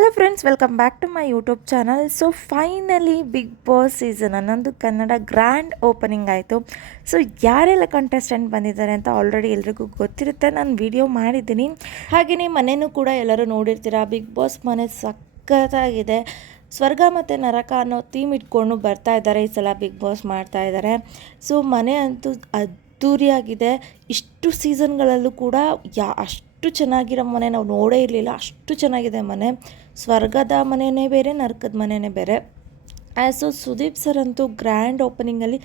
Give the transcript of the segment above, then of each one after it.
Hello friends welcome back to my YouTube channel so finally big boss season ಹನ್ನೊಂದು Kannada grand opening ಆಯಿತು. So ಯಾರೆಲ್ಲ contestant ಬಂದಿದ್ದಾರೆ ಅಂತ already ಎಲ್ರಿಗೂ ಗೊತ್ತಿರುತ್ತೆ. ನಾನು ವಿಡಿಯೋ ಮಾಡಿದ್ದೀನಿ. ಹಾಗೆಯೇ ಮನೆಯೂ ಕೂಡ ಎಲ್ಲರೂ ನೋಡಿರ್ತೀರಾ ಬಿಗ್ ಬಾಸ್ ಮನೆ ಸಖತ್ತಾಗಿದೆ. ಸ್ವರ್ಗ ಮತ್ತು ನರಕ ಅನ್ನೋ ಥೀಮ್ ಇಟ್ಕೊಂಡು ಬರ್ತಾ ಇದ್ದಾರೆ ಈ ಸಲ ಬಿಗ್ ಬಾಸ್ ಮಾಡ್ತಾ ಇದ್ದಾರೆ. ಸೊ ಮನೆ ಅಂತೂ ಅದ್ದೂರಿಯಾಗಿದೆ. ಇಷ್ಟು ಸೀಸನ್ಗಳಲ್ಲೂ ಕೂಡ ಯಾ ಅಷ್ಟು ಚೆನ್ನಾಗಿರೋ ಮನೆ ನಾವು ನೋಡೇ ಇರಲಿಲ್ಲ. ಅಷ್ಟು ಚೆನ್ನಾಗಿದೆ ಮನೆ. ಸ್ವರ್ಗದ ಮನೆಯೇ ಬೇರೆ, ನರಕದ ಮನೆಯೇ ಬೇರೆ. ಸೊ ಸುದೀಪ್ ಸರ್ ಅಂತೂ ಗ್ರ್ಯಾಂಡ್ ಓಪನಿಂಗಲ್ಲಿ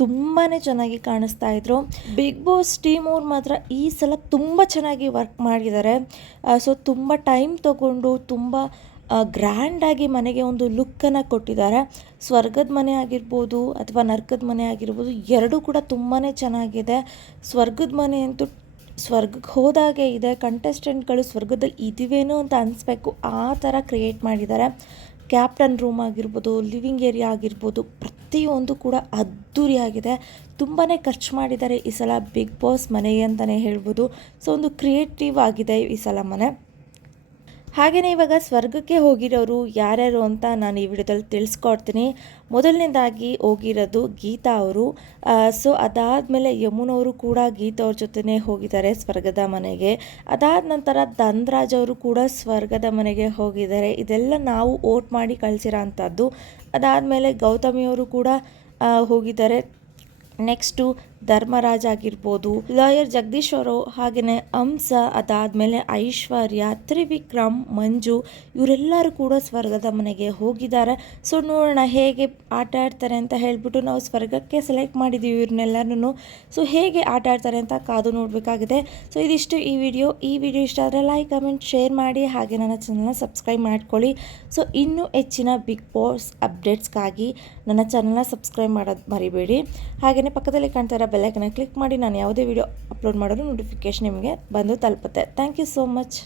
ತುಂಬಾ ಚೆನ್ನಾಗಿ ಕಾಣಿಸ್ತಾ ಇದ್ರು. ಬಿಗ್ ಬಾಸ್ ಟೀಮ್ ಅವ್ರು ಮಾತ್ರ ಈ ಸಲ ತುಂಬ ಚೆನ್ನಾಗಿ ವರ್ಕ್ ಮಾಡಿದ್ದಾರೆ. ಸೊ ತುಂಬ ಟೈಮ್ ತಗೊಂಡು ತುಂಬ ಗ್ರ್ಯಾಂಡಾಗಿ ಮನೆಗೆ ಒಂದು ಲುಕ್ಕನ್ನು ಕೊಟ್ಟಿದ್ದಾರೆ. ಸ್ವರ್ಗದ ಮನೆ ಆಗಿರ್ಬೋದು ಅಥವಾ ನರ್ಕದ ಮನೆ ಆಗಿರ್ಬೋದು, ಎರಡೂ ಕೂಡ ತುಂಬಾ ಚೆನ್ನಾಗಿದೆ. ಸ್ವರ್ಗದ ಮನೆ ಅಂತೂ ಸ್ವರ್ಗಕ್ಕೆ ಹೋದಾಗೆ ಇದೆ ಕಂಟೆಸ್ಟೆಂಟ್ಗಳು ಸ್ವರ್ಗದಲ್ಲಿ ಇದಿವೇನೋ ಅಂತ ಅನಿಸ್ಬೇಕು. ಆ ಥರ ಕ್ರಿಯೇಟ್ ಮಾಡಿದ್ದಾರೆ. ಕ್ಯಾಪ್ಟನ್ ರೂಮ್ ಆಗಿರ್ಬೋದು ಲಿವಿಂಗ್ ಏರಿಯಾ ಆಗಿರ್ಬೋದು, ಪ್ರತಿಯೊಂದು ಕೂಡ ಅದ್ಧೂರಿಯಾಗಿದೆ. ತುಂಬಾ ಖರ್ಚು ಮಾಡಿದ್ದಾರೆ ಈ ಸಲ ಬಿಗ್ ಬಾಸ್ ಮನೆ ಅಂತಲೇ ಹೇಳ್ಬೋದು. ಸೊ ಒಂದು ಕ್ರಿಯೇಟಿವ್ ಆಗಿದೆ ಈ ಸಲ ಮನೆ. ಹಾಗೆಯೇ ಇವಾಗ ಸ್ವರ್ಗಕ್ಕೆ ಹೋಗಿರೋರು ಯಾರ್ಯಾರು ಅಂತ ನಾನು ಈ ವಿಡಿಯೋದಲ್ಲಿ ತಿಳಿಸ್ಕೊಡ್ತೀನಿ. ಮೊದಲನೇದಾಗಿ ಹೋಗಿರೋದು ಗೀತಾ ಅವರು. ಸೊ ಅದಾದಮೇಲೆ ಯಮುನವರು ಕೂಡ ಗೀತಾ ಅವ್ರ ಜೊತೆನೇ ಹೋಗಿದ್ದಾರೆ ಸ್ವರ್ಗದ ಮನೆಗೆ. ಅದಾದ ನಂತರ ಧನ್ರಾಜ್ ಅವರು ಕೂಡ ಸ್ವರ್ಗದ ಮನೆಗೆ ಹೋಗಿದ್ದಾರೆ. ಇದೆಲ್ಲ ನಾವು ಓಟ್ ಮಾಡಿ ಕಳಿಸಿರೋ ಅಂಥದ್ದು. ಅದಾದಮೇಲೆ ಗೌತಮಿಯವರು ಕೂಡ ಹೋಗಿದ್ದಾರೆ. ನೆಕ್ಸ್ಟು ಧರ್ಮರಾಜ್ ಆಗಿರ್ಬೋದು. ಲಾಯರ್ ಜಗದೀಶ್ ಅವರು ಹಾಗೆಯೇ ಹಂಸ, ಅದಾದಮೇಲೆ ಐಶ್ವರ್ಯ, ತ್ರಿವಿಕ್ರಮ್, ಮಂಜು ಇವರೆಲ್ಲರೂ ಕೂಡ ಸ್ವರ್ಗದ ಮನೆಗೆ ಹೋಗಿದ್ದಾರೆ. ಸೊ ನೋಡೋಣ ಹೇಗೆ ಆಟ ಆಡ್ತಾರೆ ಅಂತ ಹೇಳಿಬಿಟ್ಟು ನಾವು ಸ್ವರ್ಗಕ್ಕೆ ಸೆಲೆಕ್ಟ್ ಮಾಡಿದ್ದೀವಿ ಇವ್ರನ್ನೆಲ್ಲರೂ ಸೊ ಹೇಗೆ ಆಟ ಆಡ್ತಾರೆ ಅಂತ ಕಾದು ನೋಡಬೇಕಾಗಿದೆ. ಸೊ ಇದಿಷ್ಟು ಈ ವಿಡಿಯೋ. ಈ ವಿಡಿಯೋ ಇಷ್ಟ ಆದರೆ ಲೈಕ್ ಕಮೆಂಟ್ ಶೇರ್ ಮಾಡಿ. ಹಾಗೆ ನನ್ನ ಚಾನಲ್ನ ಸಬ್ಸ್ಕ್ರೈಬ್ ಮಾಡ್ಕೊಳ್ಳಿ. ಸೊ ಇನ್ನೂ ಹೆಚ್ಚಿನ ಬಿಗ್ ಬಾಸ್ ಅಪ್ಡೇಟ್ಸ್ಗಾಗಿ ನನ್ನ ಚಾನಲ್ನ ಸಬ್ಸ್ಕ್ರೈಬ್ ಮಾಡೋದು ಮರಿಬೇಡಿ. ಹಾಗೆಯೇ ಪಕ್ಕದಲ್ಲಿ ಕಾಣ್ತಾ ಇರೋ ಬೆಲ್ಲೈಕನ್ನ ಕ್ಲಿಕ್ ಮಾಡಿ ನಾನು ಯಾವುದೇ ವಿಡಿಯೋ ಅಪ್ಲೋಡ್ ಮಾಡೋದು ನೋಟಿಫಿಕೇಶನ್ ನಿಮಗೆ ಬಂದು ತಲುಪುತ್ತೆ. Thank you so much